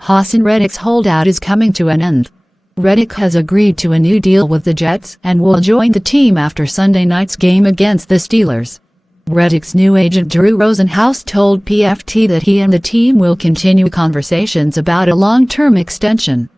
Haason Reddick's holdout is coming to an end. Reddick has agreed to a new deal with the Jets and will join the team after Sunday night's game against the Steelers. Reddick's new agent Drew Rosenhaus told PFT that he and the team will continue conversations about a long-term extension.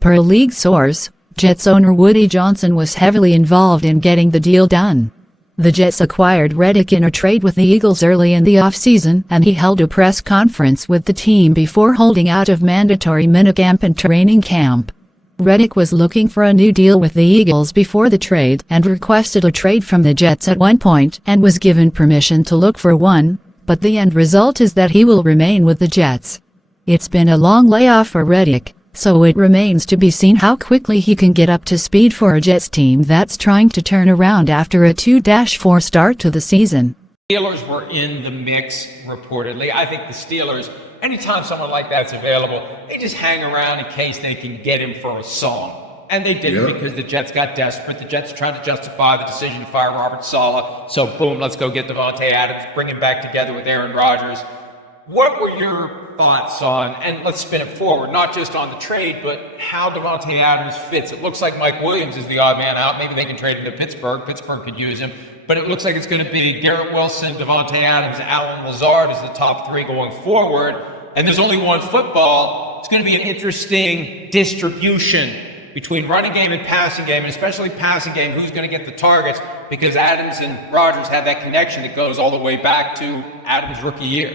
Per league source, Jets owner Woody Johnson was heavily involved in getting the deal done. The Jets acquired Reddick in a trade with the Eagles early in the offseason, and he held a press conference with the team before holding out of mandatory minicamp and training camp. Reddick was looking for a new deal with the Eagles before the trade and requested a trade from the Jets at one point and was given permission to look for one, but the end result is that he will remain with the Jets. It's been a long layoff for Reddick, so it remains to be seen how quickly he can get up to speed for a Jets team that's trying to turn around after a 2-4 start to the season. Steelers were in the mix, reportedly. I think the Steelers, anytime someone like that's available, they just hang around in case they can get him for a song. And they didn't because the Jets got desperate. The Jets trying to justify the decision to fire Robert Saleh. So boom, let's go get Davante Adams, bring him back together with Aaron Rodgers. What were your thoughts on, and let's spin it forward, not just on the trade, but how Davante Adams fits? It looks like Mike Williams is the odd man out. Maybe they can trade him to Pittsburgh. Pittsburgh could use him. But it looks like it's going to be Garrett Wilson, Davante Adams, Allen Lazard as the top three going forward. And there's only one football. It's going to be an interesting distribution between running game and passing game, and especially passing game, who's going to get the targets, because Adams and Rodgers have that connection that goes all the way back to Adams' rookie year.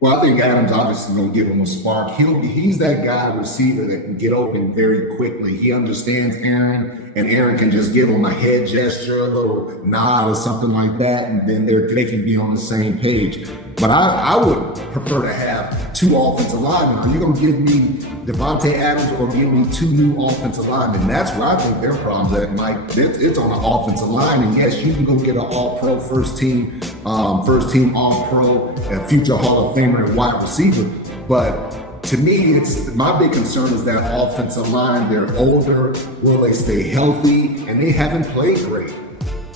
Well, I think Adams obviously going to give him a spark. He's that guy receiver that can get open very quickly. He understands Aaron, and Aaron can just give him a head gesture, a little nod or something like that, and then they can be on the same page. But I would prefer to have two offensive linemen. Are you going to give me Davante Adams or give me two new offensive linemen? That's where I think their problem's at, Mike. It's on the offensive line, and yes, you can go get an all-pro first team all-pro, a future Hall of Famer and wide receiver. But to me, my big concern is that offensive line. They're older. Will they stay healthy? And they haven't played great.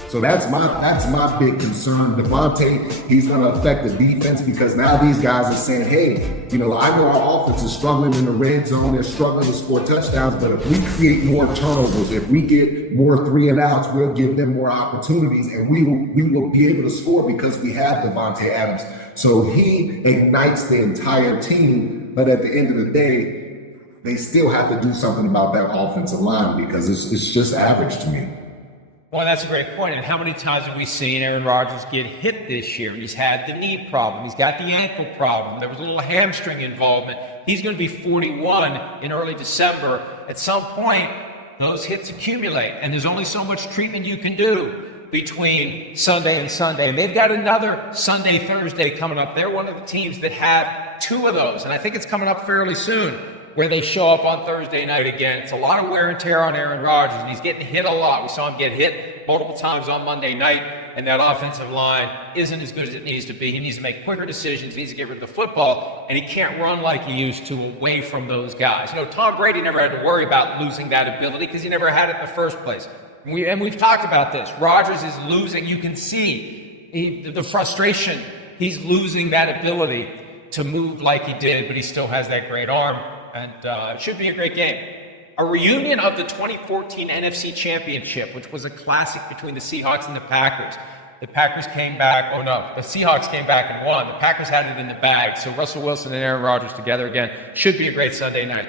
So that's my big concern. Davante, he's going to affect the defense because now these guys are saying, hey, I know our offense is struggling in the red zone. They're struggling to score touchdowns. But if we create more turnovers, if we get more 3-and-outs, we'll give them more opportunities. And we will be able to score because we have Davante Adams. So he ignites the entire team. But at the end of the day, they still have to do something about that offensive line because it's just average to me. Well, that's a great point. And how many times have we seen Aaron Rodgers get hit this year? He's had the knee problem. He's got the ankle problem. There was a little hamstring involvement. He's going to be 41 in early December. At some point, those hits accumulate, and there's only so much treatment you can do between Sunday and Sunday. And they've got another Sunday, Thursday coming up. They're one of the teams that have two of those, and I think it's coming up fairly soon, where they show up on Thursday night again. It's a lot of wear and tear on Aaron Rodgers, and he's getting hit a lot. We saw him get hit multiple times on Monday night, and that offensive line isn't as good as it needs to be. He needs to make quicker decisions. He needs to get rid of the football, and he can't run like he used to away from those guys. Tom Brady never had to worry about losing that ability because he never had it in the first place. We've talked about this. Rodgers is losing. You can see the frustration. He's losing that ability to move like he did, but he still has that great arm. And it should be a great game. A reunion of the 2014 NFC Championship, which was a classic between the Seahawks and the Packers. The Packers came back. The Seahawks came back and won. The Packers had it in the bag. So Russell Wilson and Aaron Rodgers together again should be a great Sunday night.